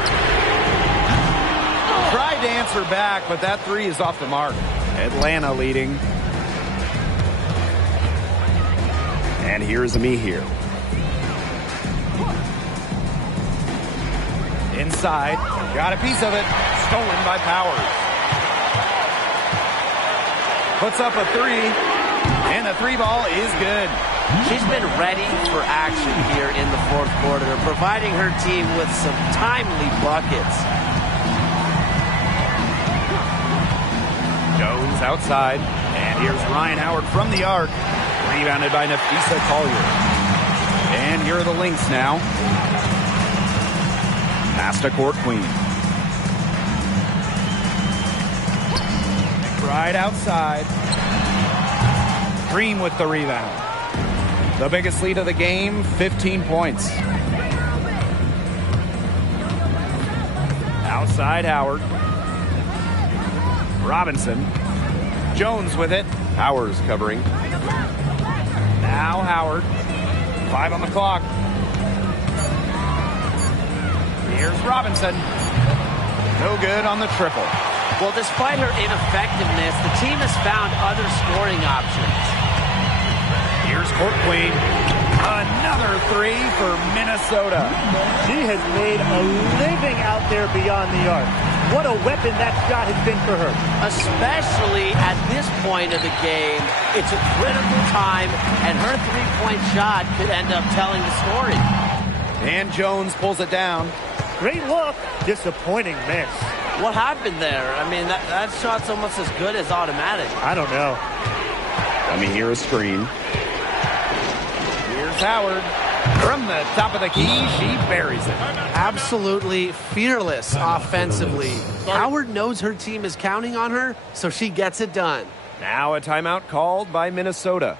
Tried to answer back, but that three is off the mark. Atlanta leading. And here's Amihir. Inside. Got a piece of it. Stolen by Powers. Puts up a three. And the three ball is good. She's been ready for action here in the fourth quarter, providing her team with some timely buckets. Jones outside. And here's Ryan Howard from the arc. Rebounded by Nafisa Collier. And here are the Lynx now. Pass to Court Queen. Right outside. Green with the rebound. The biggest lead of the game, 15 points. Outside Howard. Robinson. Jones with it. Powers covering. Now Howard. 5 on the clock. Here's Robinson. No good on the triple. Well, despite her ineffectiveness, the team has found other scoring options. Here's Court Queen. Another three for Minnesota. She has made a living out there beyond the arc. What a weapon that shot has been for her. Especially at this point of the game, it's a critical time, and her three-point shot could end up telling the story. And Jones pulls it down. Great look. Disappointing miss. What happened there? I mean, that shot's almost as good as automatic. I don't know. Let me hear a screen. Here's Howard. From the top of the key, she buries it. Absolutely fearless offensively. Howard knows her team is counting on her, so she gets it done. Now a timeout called by Minnesota.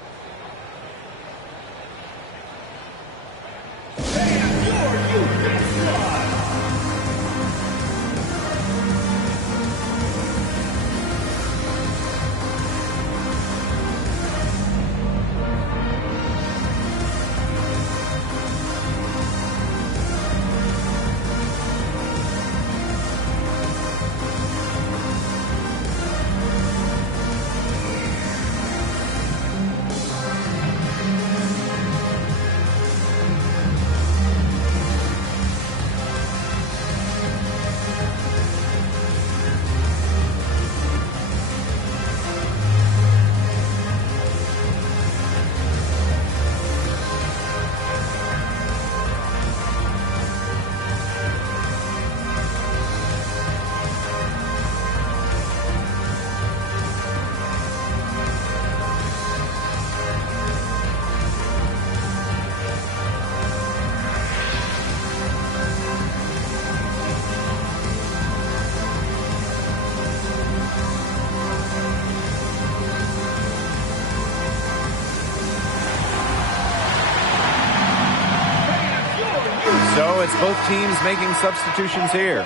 So it's both teams making substitutions here.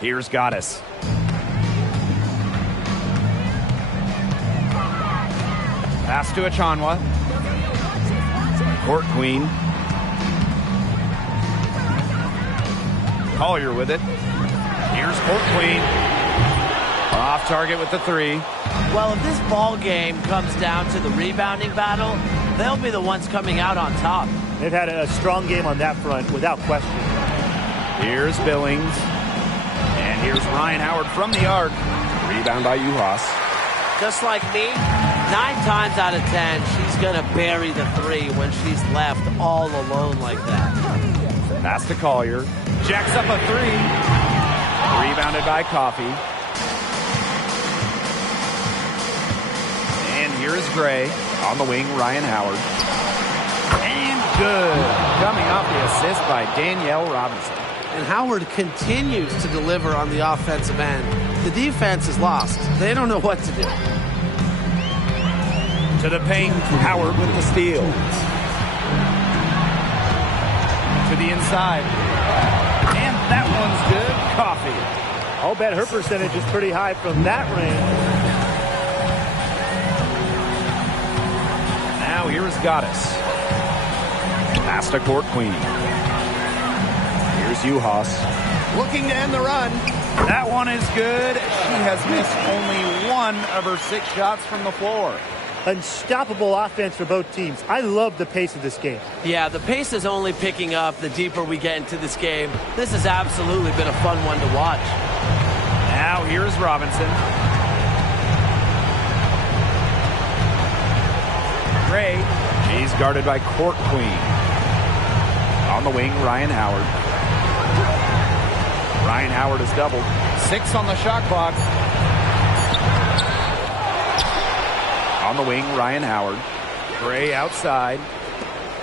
Here's Goddess. Pass to Achanwa. Court Queen. Collier with it. Here's Court Queen. Off target with the three. Well, if this ball game comes down to the rebounding battle, they'll be the ones coming out on top. They've had a strong game on that front, without question. Here's Billings. And here's Ryan Howard from the arc. Rebound by Uhas. Just like me, 9 times out of 10, she's going to bury the three when she's left all alone like that. Pass to Collier. Jacks up a three. Rebounded by Coffey. And here is Gray. On the wing, Ryan Howard. And good. Coming off the assist by Danielle Robinson. And Howard continues to deliver on the offensive end. The defense is lost. They don't know what to do. To the paint, Howard with the steal. To the inside. And that one's good. Coffee. I'll bet her percentage is pretty high from that range. Now here's Goddess. Pass to Court Queen. Here's Uhas. Looking to end the run. That one is good. She has missed only 1 of her 6 shots from the floor. Unstoppable offense for both teams. I love the pace of this game. Yeah, the pace is only picking up the deeper we get into this game. This has absolutely been a fun one to watch. Now here's Robinson. Gray. She's guarded by Court Queen. On the wing, Ryan Howard. Ryan Howard has doubled. 6 on the shot clock. On the wing, Ryan Howard. Gray outside.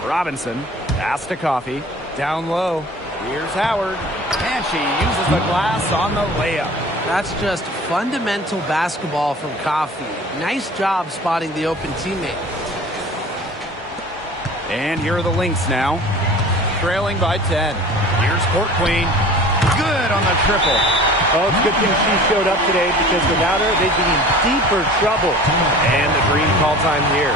Robinson. Pass to Coffee. Down low. Here's Howard. And she uses the glass on the layup. That's just fundamental basketball from Coffee. Nice job spotting the open teammate. And here are the Lynx now. Trailing by 10. Here's Court Queen. Good on the triple. Oh, it's a good thing she showed up today because without her, they'd be in deeper trouble. And the green call time here.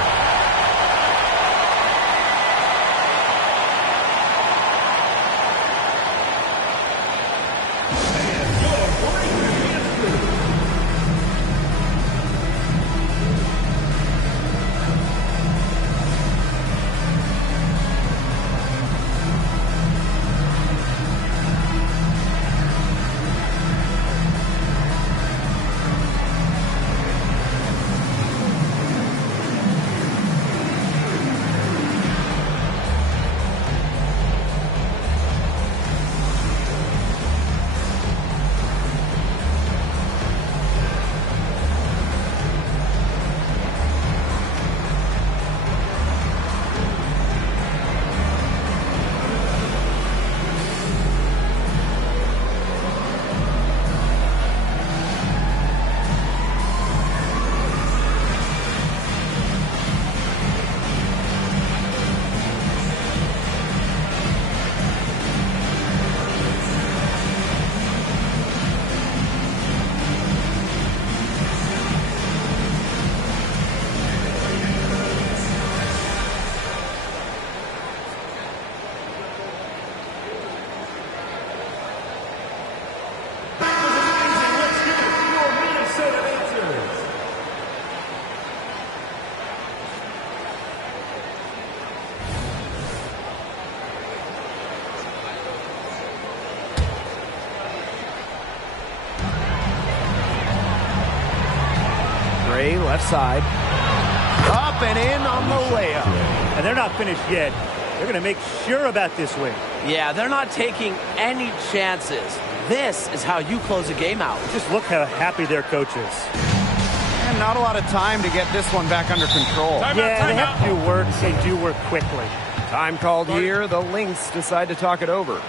Left side. Up and in on the layup. And they're not finished yet. They're going to make sure about this win. Yeah, they're not taking any chances. This is how you close a game out. Just look how happy their coach is. And not a lot of time to get this one back under control. They have to do work. They do work quickly. Time called here. The Lynx decide to talk it over.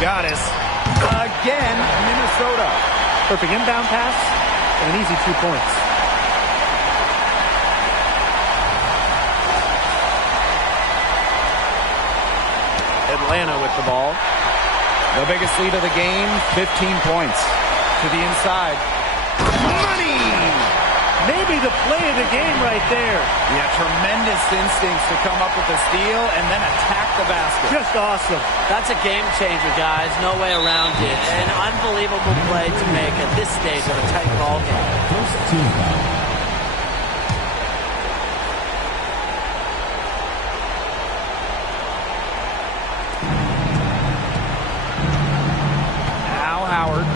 Goddess. Again, Minnesota. Perfect inbound pass and an easy 2 points. Atlanta with the ball. The biggest lead of the game, 15 points. To the inside. Money! Maybe the play of the game right there. Yeah, tremendous instincts to come up with a steal and then attack the basket. Just awesome. That's a game changer, guys. No way around it. An unbelievable play to make at this stage of a tight ball game. First team foul. Now Howard.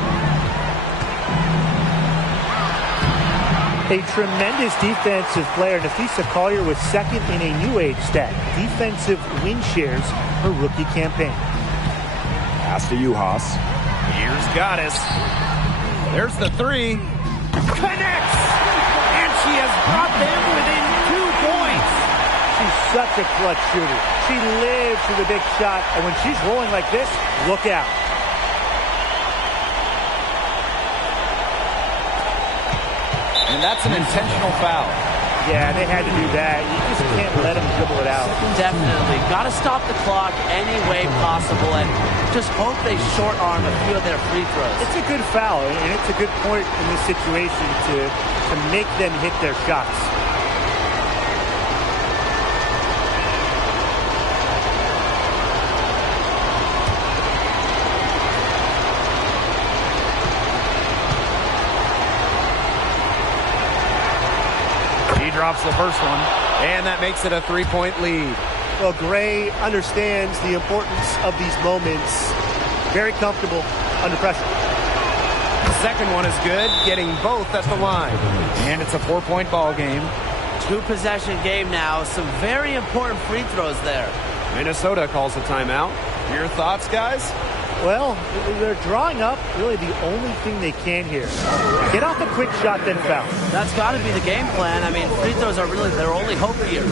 A tremendous defensive player. Nafisa Collier was second in a new age stat. Defensive win shares her rookie campaign. Pass to Uhas. Here's Goddess. There's the three. Connects! And she has brought them within 2 points. She's such a clutch shooter. She lives for the big shot. And when she's rolling like this, look out. And that's an intentional foul. Yeah, they had to do that. You just can't let them dribble it out. Definitely. Got to stop the clock any way possible and just hope they short arm a few of their free throws. It's a good foul, and it's a good point in this situation to make them hit their shots. Drops the first one, and that makes it a 3-point lead. Well, Gray understands the importance of these moments. Very comfortable under pressure. The second one is good, getting both at the line. And it's a 4-point ball game. 2-possession game now. Some very important free throws there. Minnesota calls a timeout. Your thoughts, guys? Well, they're drawing up really the only thing they can here. Get off a quick shot, then foul. That's got to be the game plan. I mean, free throws are really their only hope here.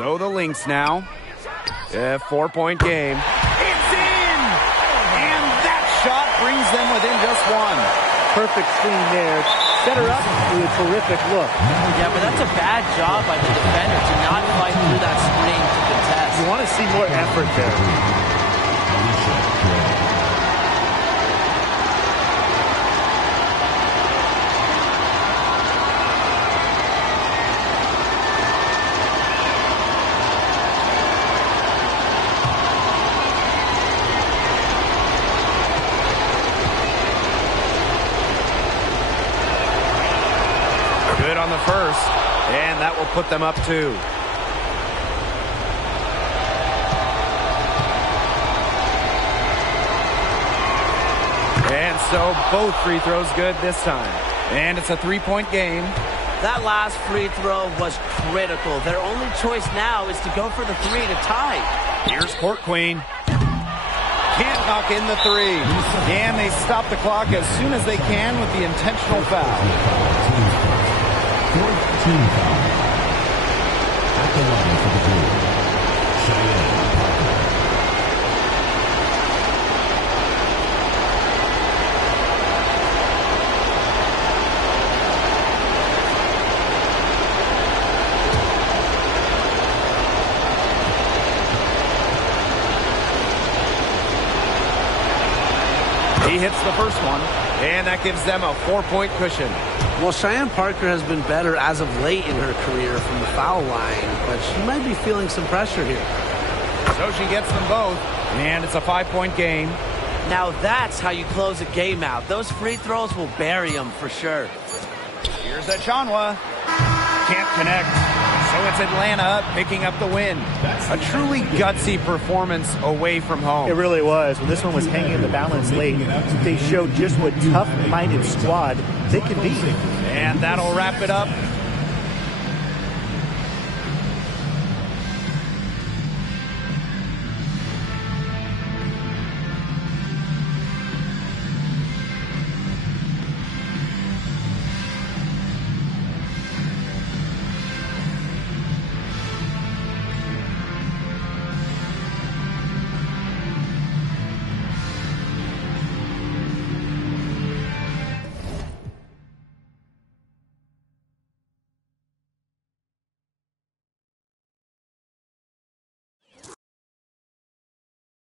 So the Lynx now. A 4-point game. It's in! And that shot brings them within just one. Perfect screen there. Set her up with a terrific look. Yeah, but that's a bad job by the defender to not fight through that screen to contest. You want to see more effort there. Good on the first, and that will put them up 2. And so both free throws good this time. And it's a 3-point game. That last free throw was critical. Their only choice now is to go for the 3 to tie. Here's Court Queen. can't knock in the three. And they stop the clock as soon as they can with the intentional foul. Fourth team foul. At the line for the Blue, Cheyenne Parker. He hits the first one, and that gives them a 4-point cushion. Well, Cheyenne Parker has been better as of late in her career from the foul line, but she might be feeling some pressure here. So she gets them both, and it's a 5-point game. Now that's how you close a game out. Those free throws will bury them for sure. Here's a Chanwa. Can't connect. So it's Atlanta picking up the win. A truly gutsy performance away from home. It really was. When this one was hanging in the balance late, they showed just what tough-minded squad they can be. And that'll wrap it up